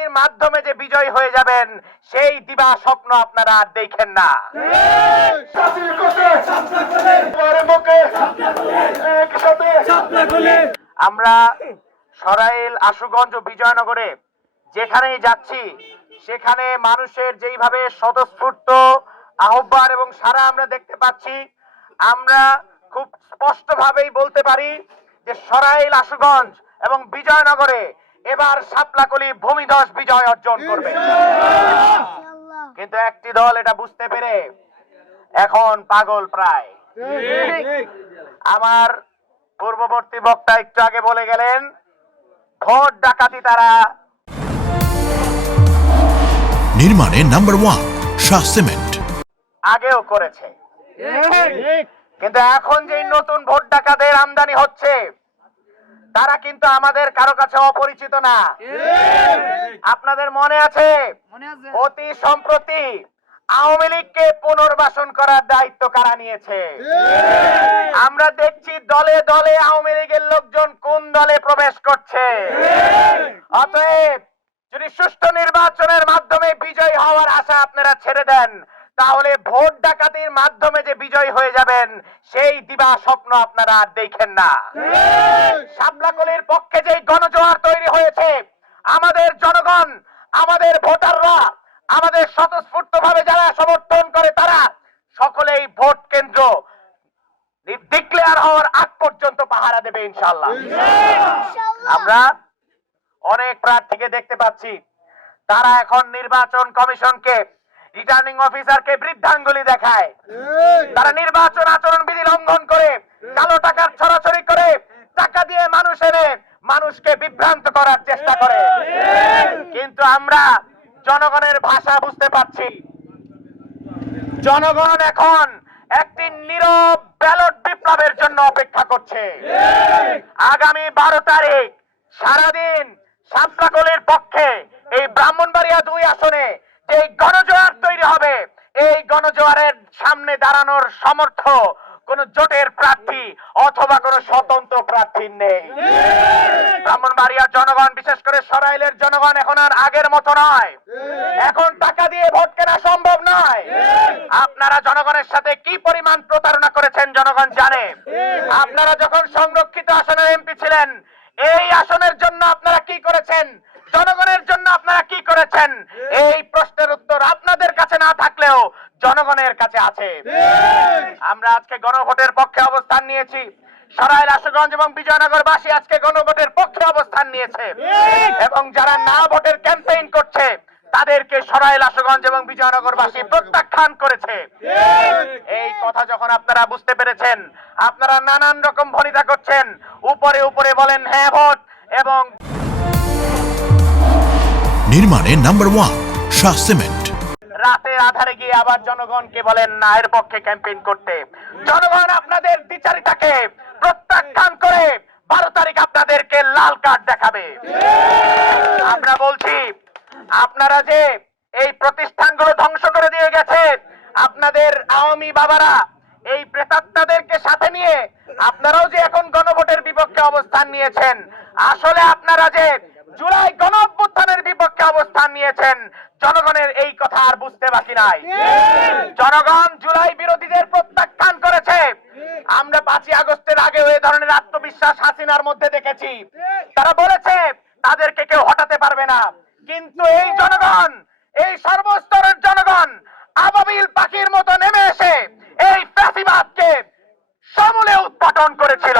ডাকাতির মাধ্যমে যে বিজয় হয়ে যাবেন সেই দিবা স্বপ্ন আপনারা আর দেখেন না। আমরা সরাইল, আশুগঞ্জ ও বিজয়নগরে যেখানেই যাচ্ছি সেখানে মানুষের যেইভাবে স্বতঃস্ফূর্ত আহ্বান এবং সারা আমরা দেখতে পাচ্ছি, আমরা খুব স্পষ্টভাবেই বলতে পারি যে সরাইল, আশুগঞ্জ এবং বিজয়নগরে এবার শাপলাকলি ভূমিধস বিজয় অর্জন করবে। কিন্তু একটি দল এটা বুঝতে পেরে এখন পাগল প্রায়। আমার পূর্ববর্তী বক্তা একটু আগে বলে গেলেন ভোট ডাকাতি তারা নির্মাণে নাম্বার 1 শাহ সিমেন্ট আগেও করেছে, কিন্তু এখন যে নতুন ভোট ডাকাতের আমদানি হচ্ছে তারা কিন্তু আমাদের কারো কাছে অপরিচিত না। আপনাদের মনে আছে অতি সম্প্রতি আওয়ামী লীগকে পুনর্বাসন করার দায়িত্ব কারা নিয়েছে? আমরা দেখছি দলে দলে আওয়ামী লীগের লোকজন কোন দলে প্রবেশ করছে। অতএব যদি সুষ্ঠু নির্বাচনের মাধ্যমে বিজয় হওয়ার আশা আপনারা ছেড়ে দেন, তাহলে ভোট ডাকাতির মাধ্যমে যে বিজয় হয়ে যাবেন সেই দিবা স্বপ্ন আপনারা আর দেখেন না। শাপলাকলির পক্ষে যে গণজোয়ার তৈরি হয়েছে, আমাদের জনগণ, আমাদের ভোটাররা, আমাদের স্বতঃস্ফূর্তভাবে যারা সমর্থন করে তারা সকলেই ভোট কেন্দ্র ডিক্লেয়ার হওয়ার আগ পর্যন্ত পাহারা দেবে ইনশাআল্লাহ। আমরা অনেক প্রার্থীকে দেখতে পাচ্ছি তারা এখন নির্বাচন কমিশনকে, রিটার্নিং অফিসারকে বৃদ্ধাঙ্গুলি দেখায়। তারা নির্বাচন আচরণ বিধি লঙ্ঘন করে, কালো টাকার ছড়াছড়ি করে, টাকা দিয়ে মানুষ এনে মানুষকে বিভ্রান্ত করার চেষ্টা করে। কিন্তু আমরা জনগণের ভাষা বুঝতে পারছি। জনগণ এখন একটি নীরব ব্যালট বিপ্লবের জন্য অপেক্ষা করছে। আগামী 12 তারিখ সারাদিন শাপলাকলির পক্ষে এই ব্রাহ্মণবাড়িয়া 2 আসনে যে গণজোয়ার তৈরি হবে, এই গণজোয়ারের সামনে দাঁড়ানোর সমর্থ কোন জোটের প্রার্থী অথবা কোন স্বতন্ত্র প্রার্থী নেই। ব্রাহ্মণবাড়িয়ার জনগণ, বিশেষ করে সরাইলের জনগণ এখন আর আগের মতো নয়। এখন টাকা দিয়ে ভোট কেনা সম্ভব নয়। আপনারা জনগণের সাথে কি পরিমাণ প্রতারণা করেছেন জনগণ জানে। আপনারা যখন সংরক্ষিত আসনের এমপি ছিলেন, এই আসনের জন্য আপনারা কি করেছেন, জনগণের জন্য আপনারা কি করেছেন, এই প্রশ্নের উত্তর আপনাদের কাছে না থাকলেও জনগণের কাছে আছে। আমরা আজকে গণভোটের পক্ষে অবস্থান নিয়েছি। সরাইল, আশুগঞ্জ এবং বিজয়নগরবাসী আজকে গণভোটের পক্ষে অবস্থান নিয়েছে এবং যারা না ভোটের ক্যাম্পেইন করছে তাদেরকে সরাইল, আশুগঞ্জ এবং বিজয়নগরবাসী প্রত্যাখ্যান করেছে। এই কথা যখন আপনারা বুঝতে পেরেছেন, আপনারা নানান রকম ভনিতা করছেন, উপরে উপরে বলেন হ্যাঁ ভোট, এবং নির্মাণে নাম্বার 1 শাহ সিমেন্ট রাতের আধারে গিয়ে আবার জনগণকে বলেন না এর পক্ষে ক্যাম্পেইন করতে। জনগণ আপনাদের দ্বিচারিতাকে প্রত্যাখ্যান করে 12 তারিখ আপনাদেরকে লাল কার্ড দেখাবে। আমরা বলছি, আপনারা যে এই প্রতিষ্ঠানগুলো ধ্বংস করে দিয়ে গেছে, আপনাদের আওয়ামী বাবারা এই প্রেতাত্মাদেরকে সাথে নিয়ে আপনারাও যে এখন গণভোটের বিপক্ষে অবস্থান নিয়েছেন, আসলে আপনারা যে জুলাই গণ অভ্যুত্থানের বিপক্ষে অবস্থান নিয়েছেন, জনগণের এই কথা আর বুঝতে বাকি নাই। জনগণ জুলাই বিরোধীদের প্রত্যাখ্যান করেছে। আমরা 5ই আগস্টের আগে এই ধরনের আত্মবিশ্বাস হাসিনার মধ্যে দেখেছি। তারা বলেছে তাদেরকে কেউ হটাতে পারবে না, কিন্তু এই জনগণ, এই সর্বস্তরের জনগণ আবাবিল পাখির মতো নেমে এসে এই ফ্যাসিবাদকে সমূলে উৎপাটন করেছিল।